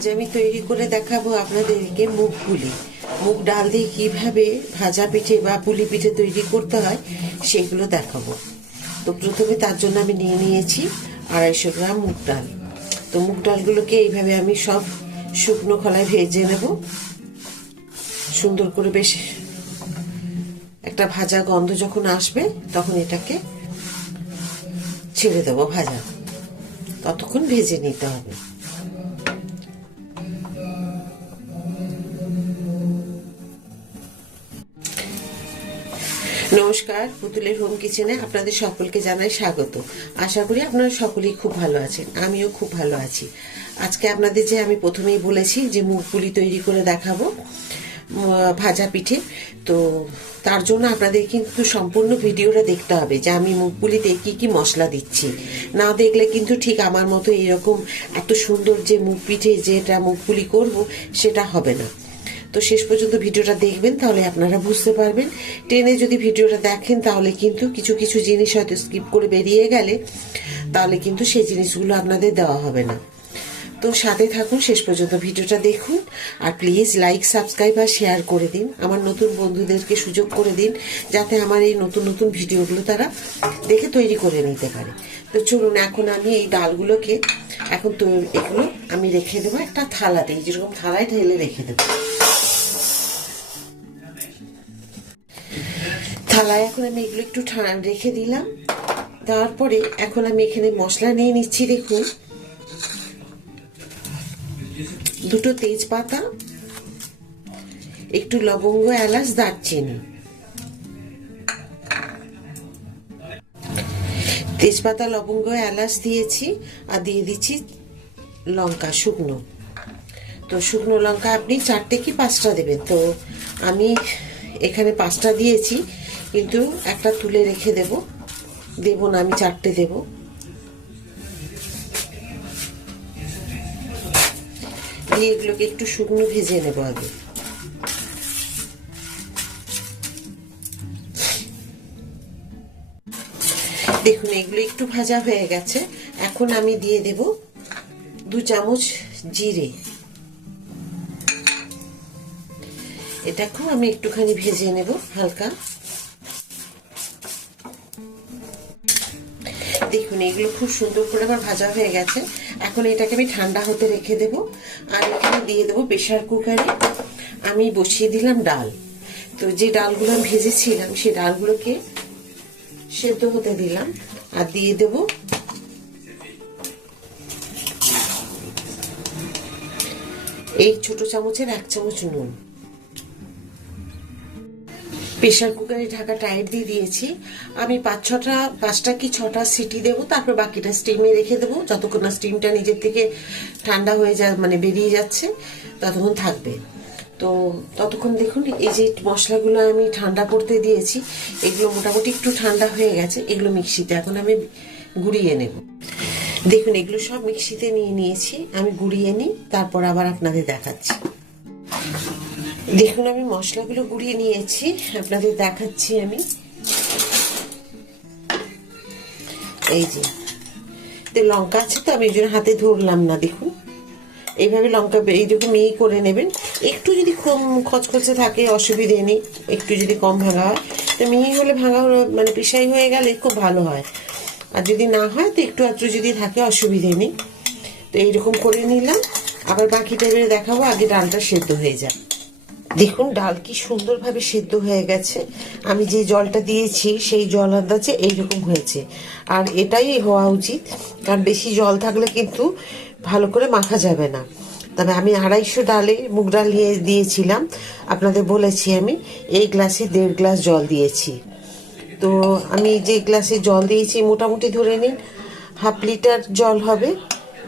আজ আমি তৈরি করে দেখাবো আপনাদেরকে মুগ পুলি। মুগ ডাল দিয়ে কিভাবে ভাজা পিঠে বা পুলি পিঠে তৈরি করতে হয় সেগুলো দেখাবো। তো প্রথমে তার জন্য আমি নিয়ে নিয়েছি 250 গ্রাম মুগ ডাল। তো মুগ ডালগুলোকে এইভাবে আমি সব শুকনো খোলায় ভেজে নেব সুন্দর করে। বেশ একটা ভাজা গন্ধ যখন আসবে তখন এটাকে ছেড়ে দেবো ভাজা, ততক্ষণ ভেজে নিতে হবে। নমস্কার, পুতুলের হোম কিচেনে আপনাদের সকলকে জানাই স্বাগত। আশা করি আপনারা সকলেই খুব ভালো আছেন, আমিও খুব ভালো আছি। আজকে আপনাদের যে আমি প্রথমেই বলেছি যে মুগ পুলি তৈরি করে দেখাবো ভাজা পিঠে, তো তার জন্য আপনাদের কিন্তু সম্পূর্ণ ভিডিওটা দেখতে হবে যে আমি মুগ পুলিতে কি কি মশলা দিচ্ছি। না দেখলে কিন্তু ঠিক আমার মতো এরকম এত সুন্দর যে মুগ পিঠে যেটা মুগ পুলি করবো সেটা হবে না। তো শেষ পর্যন্ত ভিডিওটা দেখবেন, তাহলে আপনারা বুঝতে পারবেন। টেনে যদি ভিডিওটা দেখেন তাহলে কিন্তু কিছু কিছু জিনিস হয়তো স্কিপ করে বেরিয়ে গেলে তাহলে কিন্তু সেই জিনিসগুলো আপনাদের দেওয়া হবে না। তো সাথে থাকুন, শেষ পর্যন্ত ভিডিওটা দেখুন। আর প্লিজ লাইক, সাবস্ক্রাইব আর শেয়ার করে দিন। আমার নতুন বন্ধুদেরকে সুযোগ করে দিন যাতে আমার এই নতুন নতুন ভিডিওগুলো তারা দেখে তৈরি করে নিতে পারে। তো চলুন, এখন আমি এই ডালগুলোকে এখন তো এগুলো আমি রেখে দেবো একটা থালাতে, যেরকম থালায় ঢেলে রেখে দেবো। থালায় এখন আমি এগুলো একটু রেখে দিলাম। তারপরে এখন আমি এখানে মশলা নিয়ে নিচ্ছি। দেখুন, 2 তেজপাতা, একটু লবঙ্গ, এলাচ, দারচিনি। তেজপাতা, লবঙ্গ, এলাচ দিয়েছি আর দিয়ে দিচ্ছি লঙ্কা শুকনো। তো শুকনো লঙ্কা আপনি 4টে কি 5টা দেবেন। তো আমি এখানে 5টা দিয়েছি, কিন্তু একটা তুলে রেখে দেব না, আমি 4টে দেব। দিয়ে এগুলোকে একটু শুকনো ভেজে নেব আগে। দেখুন, এগুলো একটু ভাজা হয়ে গেছে। এখন আমি দিয়ে দেব 2 চামচ জিরে। এটাকেও আমি একটুখানি ভেজে নেব হালকা। দেখুন, এগুলো খুব সুন্দর করে আমার ভাজা হয়ে গেছে। এখন এটাকে আমি ঠান্ডা হতে রেখে দেব। আর এখানে দিয়ে দেবো প্রেসার কুকারে আমি বসিয়ে দিলাম ডাল। তো যে ডালগুলো আমি ভেজেছিলাম সেই ডালগুলোকে সেদ্ধ হতে দিলাম। আর দিয়ে দেব এই ছোট চামচের 1 চামচ নুন। প্রেসার কুকারে ঢাকা টাইট দিয়ে দিয়েছি। আমি 5টা কি 6টা সিটি দেবো, তারপর বাকিটা স্টিমে রেখে দেবো। যতক্ষণ না স্টিমটা নিজের থেকে ঠান্ডা হয়ে যায়, মানে বেরিয়ে যাচ্ছে, ততক্ষণ থাকবে। তো ততক্ষণ দেখুন, এই যে মশলাগুলো আমি ঠান্ডা করতে দিয়েছি, এগুলো মোটামুটি একটু ঠান্ডা হয়ে গেছে। এগুলো মিক্সিতে এখন আমি গুঁড়িয়ে নেব। দেখুন, এগুলো সব মিক্সিতে নিয়ে নিয়েছি, আমি গুঁড়িয়ে নিই, তারপর আবার আপনাদের দেখাচ্ছি। দেখুন, আমি মশলাগুলো গুঁড়িয়ে নিয়েছি, আপনাদের দেখাচ্ছি আমি। এই যে লঙ্কা আছে, তো আমি এই জন্য হাতে ধরলাম না। দেখুন, এইভাবে লঙ্কা এইরকম করে নেবেন। একটু যদি কম খচখচে থাকে অসুবিধে নেই, একটু যদি কম ভাঙা হয় তো মিহি হলে ভাঙা মানে পিসাই হয়ে গেলে খুব ভালো হয়। আর যদি না হয় তো একটু আধটু যদি থাকে অসুবিধে নেই। তো এইরকম করে নিলাম। আবার বাকি টাইমে দেখাবো, আগে ডালটা সেদ্ধ হয়ে যায়। দেখুন, ডাল কি সুন্দরভাবে সেদ্ধ হয়ে গেছে। আমি যে জলটা দিয়েছি সেই জল আন্দাজে এইরকম হয়েছে। আর এটাই হওয়া উচিত, কারণ বেশি জল থাকলে কিন্তু ভালো করে মাখা যাবে না। তবে আমি 250 ডালে মুগ ডাল নিয়ে দিয়েছিলাম, আপনাদের বলেছি আমি এই গ্লাসে 1.5 গ্লাস জল দিয়েছি। তো আমি যে গ্লাসে জল দিয়েছি মোটামুটি ধরে নিন 1/2 লিটার জল হবে,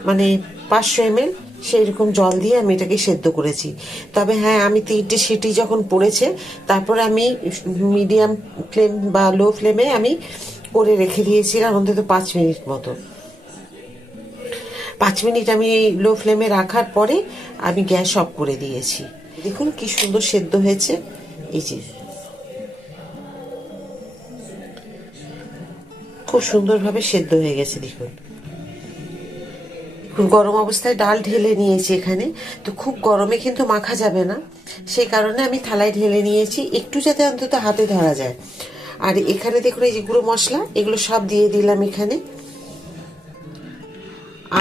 মানে 500 ml। সেই রকম জল দিয়ে আমি এটাকে সেদ্ধ করেছি। তবে হ্যাঁ, আমি 3টে সিটি যখন পড়েছে তারপরে আমি মিডিয়াম ফ্লেম বা লো ফ্লেমে আমি করে রেখে দিয়েছিলাম অন্তত 5 মিনিট মতো। 5 মিনিট আমি লো ফ্লেমে রাখার পরে আমি গ্যাস অফ করে দিয়েছি। দেখুন কি সুন্দর সেদ্ধ হয়েছে। এই যে খুব সুন্দরভাবে সেদ্ধ হয়ে গেছে। দেখুন, গরম অবস্থায় ডাল ঢেলে নিয়েছি এখানে। তো খুব গরমে কিন্তু মাখা যাবে না, সেই কারণে আমি থালায় ঢেলে নিয়েছি, একটু যাতে অন্তত হাতে ধরা যায়। আর এখানে দেখুন এই যে গুঁড়ো মশলা, এগুলো সব দিয়ে দিলাম এখানে।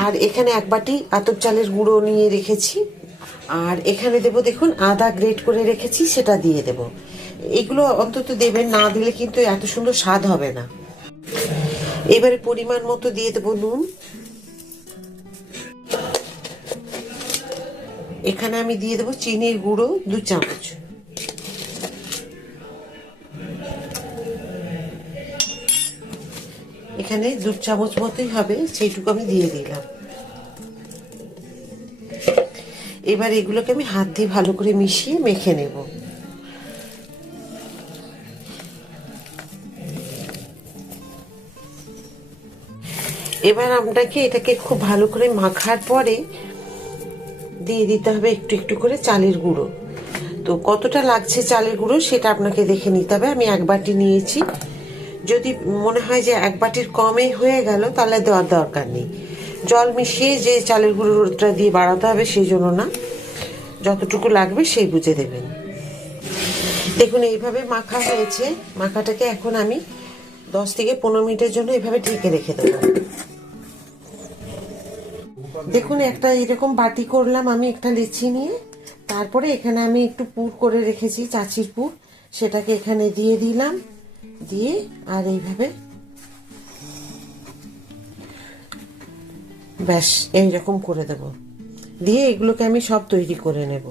আর এখানে 1 বাটি আতপ চালের গুঁড়ো নিয়ে রেখেছি। আর এখানে দেব দেখুন আদা গ্রেট করে রেখেছি, সেটা দিয়ে দেব। এগুলো অন্তত দেবেন, না দিলে কিন্তু এত সুন্দর স্বাদ হবে না। এবারে পরিমাণ মতো দিয়ে দেব নুন। এখানে আমি দিয়ে দেব চিনির গুঁড়ো 2 চামচ। এখানে 2 চামচ মতোই হবে, সেইটুকু আমি দিয়ে দিলাম। এবার এগুলোকে আমি হাত দিয়ে ভালো করে মিশিয়ে মেখে নেব। এবার আপনাকে এটাকে খুব ভালো করে মাখার পরে দিয়ে দিতে হবে একটু একটু করে চালের গুঁড়ো। তো কতটা লাগছে চালের গুঁড়ো সেটা আপনাকে দেখে নিতে হবে। আমি 1 বাটি নিয়েছি, যদি মনে হয় যে 1 বাটির কমে হয়ে গেল তাহলে দেওয়ার দরকার নেই। জল মিশিয়ে যে চালের গুঁড়োটা দিয়ে বাড়াতে হবে সেই জন্য না, যতটুকু লাগবে সেই বুঝে দেবেন। দেখুন এইভাবে মাখা হয়েছে। মাখাটাকে এখন আমি 10 থেকে 15 মিনিটের জন্য এভাবে ঢেকে রেখে দেবো। দেখুন একটা এরকম বাটি করলাম আমি একটা লেচি নিয়ে, তারপরে এখানে আমি একটু পুর করে রেখেছি, চাচির পুর, সেটাকে এখানে দিয়ে দিলাম। দিয়ে আর এইভাবে ব্যাস এইরকম করে দেব। দিয়ে এগুলোকে আমি সব তৈরি করে নেব।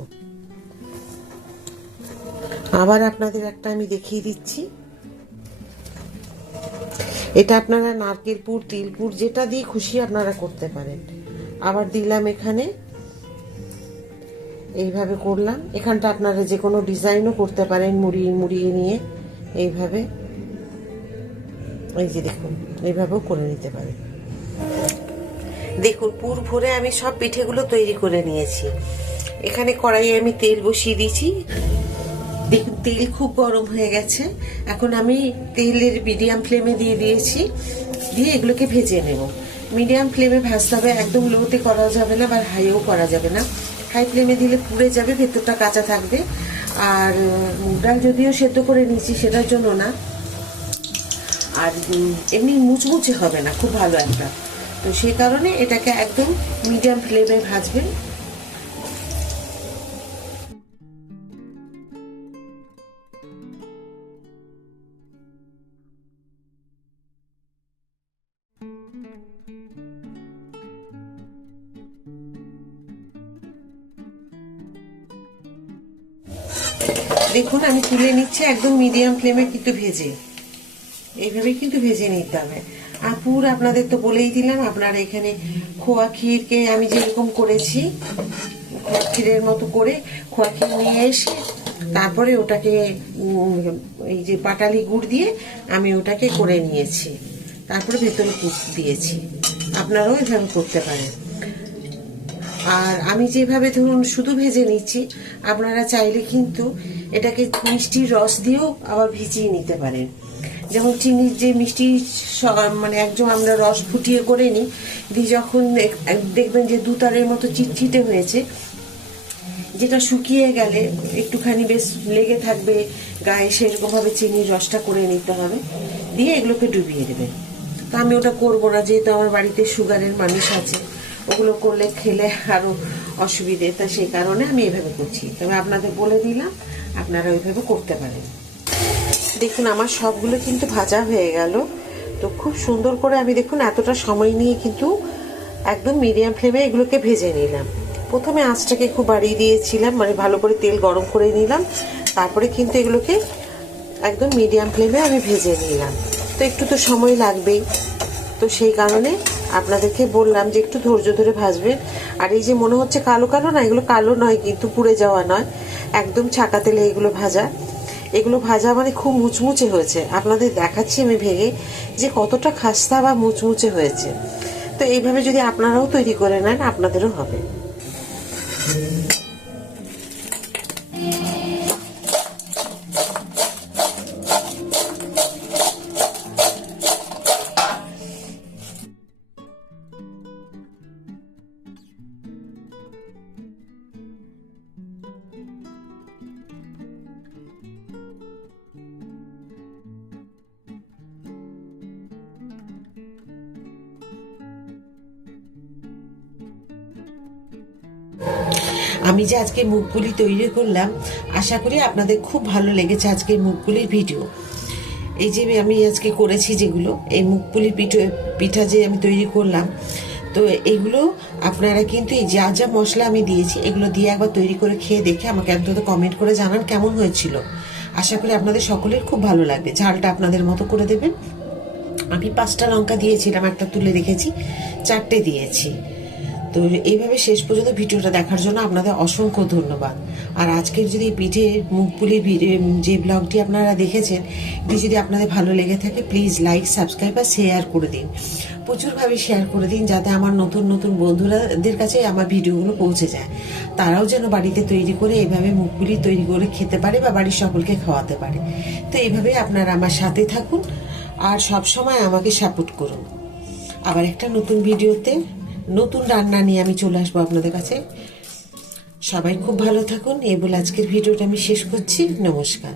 আবার আপনাদের একটা আমি দেখিয়ে দিচ্ছি। এটা আপনারা নারকেল পুর, তিল পুর, যেটা দিয়ে খুশি আপনারা করতে পারেন। আবার দিলাম এখানে, এইভাবে করলাম। এখানটা আপনারা যে কোনো ডিজাইনও করতে পারেন, মুড়িয়ে মুড়িয়ে নিয়ে এইভাবে, এই যে দেখুন এইভাবেও করে নিতে পারেন। দেখুন পুর ভরে আমি সব পিঠেগুলো তৈরি করে নিয়েছি। এখানে কড়াইয়ে আমি তেল বসিয়ে দিয়েছি। দেখুন তেল খুব গরম হয়ে গেছে। এখন আমি তেলের মিডিয়াম ফ্লেমে দিয়ে দিয়েছি, দিয়ে এগুলোকে ভেজে নেব। মিডিয়াম ফ্লেমে ভাজতে হবে, একদম লোতে করা যাবে না, বা হাইও করা যাবে না। হাই ফ্লেমে দিলে পুড়ে যাবে, ভেতরটা কাঁচা থাকবে। আর ডাল যদিও সেদ্ধ করে নিয়েছি সেটার জন্য না, আর এমনি মুচমুচে হবে না খুব ভালো একটা। তো সেই কারণে এটাকে একদম মিডিয়াম ফ্লেমে ভাজবেন। দেখুন আমি তুলে নিচ্ছি একদম মিডিয়াম ফ্লেমে, কিন্তু ভেজে এইভাবে কিন্তু ভেজে নিতে হবে। আর পুর আপনাদের তো বলেই দিলাম। আপনারা এখানে খোয়া ক্ষীরকে আমি যেরকম করেছি, খোয়া ক্ষীরের মতো করে খোয়া ক্ষীর নিয়ে এসে তারপরে ওটাকে এই যে পাটালি গুড় দিয়ে আমি ওটাকে করে নিয়েছি, তারপরে ভেতরে পুর দিয়েছি। আপনারাও এভাবে করতে পারেন। আর আমি যেভাবে ধরুন শুধু ভেজে নিচ্ছি, আপনারা চাইলে কিন্তু এটাকে মিষ্টির রস দিয়েও আবার ভিজিয়ে নিতে পারেন। যেমন চিনির যে মিষ্টি মানে একদম আমরা রস ফুটিয়ে করে নিই, দিয়ে যখন দেখবেন যে দুতারের মতো চিটচিটে হয়েছে, যেটা শুকিয়ে গেলে একটুখানি বেশ লেগে থাকবে গায়ে, সেরকমভাবে চিনির রসটা করে নিতে হবে, দিয়ে এগুলোকে ডুবিয়ে দেবেন। তা আমি ওটা করবো না, যেহেতু আমার বাড়িতে সুগারের মানুষ আছে, ওগুলো করলে খেলে আরো অসুবিধে, তা সেই কারণে আমি এভাবে করছি। তবে আপনাদের বলে দিলাম আপনারা ওইভাবে করতে পারেন। দেখুন আমার সবগুলো কিন্তু ভাজা হয়ে গেল। তো খুব সুন্দর করে আমি দেখুন এতটা সময় নিয়ে কিন্তু একদম মিডিয়াম ফ্লেমে এগুলোকে ভেজে নিলাম। প্রথমে আঁচটাকে খুব বাড়িয়ে দিয়েছিলাম, মানে ভালো করে তেল গরম করে নিলাম, তারপরে কিন্তু এগুলোকে একদম মিডিয়াম ফ্লেমে আমি ভেজে নিলাম। তো একটু তো সময় লাগবেই, তো সেই কারণে আপনাদেরকে বললাম যে একটু ধৈর্য ধরে ভাজবেন। আর এই যে মনে হচ্ছে কালো কালো, না, এগুলো কালো নয়, কিন্তু পুড়ে যাওয়া নয়, একদম ছাকা তেলে এগুলো ভাজা। এগুলো ভাজা মানে খুব মুচমুচে হয়েছে। আপনাদের দেখাচ্ছি আমি ভেঙে যে কতটা খাস্তা বা মুচমুচে হয়েছে। তো এইভাবে যদি আপনারাও তৈরি করে নেন আপনাদেরও হবে। আমি যে আজকে মুগপুলি তৈরি করলাম, আশা করি আপনাদের খুব ভালো লেগেছে আজকের মুগপুলির ভিডিও। এই যে আমি আজকে করেছি যেগুলো, এই মুগপুলি পিঠা যে আমি তৈরি করলাম, তো এগুলো আপনারা কিন্তু এই যা যা মশলা আমি দিয়েছি এগুলো দিয়ে একবার তৈরি করে খেয়ে দেখে আমাকে অন্তত কমেন্ট করে জানান কেমন হয়েছিল। আশা করি আপনাদের সকলের খুব ভালো লাগবে। ঝালটা আপনাদের মতো করে দেবেন। আমি 5টা লঙ্কা দিয়েছিলাম, একটা তুলে রেখেছি, 4টে দিয়েছি। তো এইভাবে শেষ পর্যন্ত ভিডিওটা দেখার জন্য আপনাদের অসংখ্য ধন্যবাদ। আর আজকের যদি পিঠের মুগপুলির যে ব্লগটি আপনারা দেখেছেন, এটি যদি আপনাদের ভালো লেগে থাকে প্লিজ লাইক, সাবস্ক্রাইব আর শেয়ার করে দিন, প্রচুরভাবে শেয়ার করে দিন, যাতে আমার নতুন নতুন বন্ধুরাদের কাছে আমার ভিডিওগুলো পৌঁছে যায়। তারাও যেন বাড়িতে তৈরি করে এইভাবে মুগপুলি তৈরি করে খেতে পারে বা বাড়ির সকলকে খাওয়াতে পারে। তো এইভাবে আপনারা আমার সাথে থাকুন আর সব সময় আমাকে সাপোর্ট করুন। আবার একটা নতুন ভিডিওতে নতুন রান্না নিয়ে আমি চলে আসবো আপনাদের কাছে। সবাই খুব ভালো থাকুন। এই বলে আজকের ভিডিওটা আমি শেষ করছি। নমস্কার।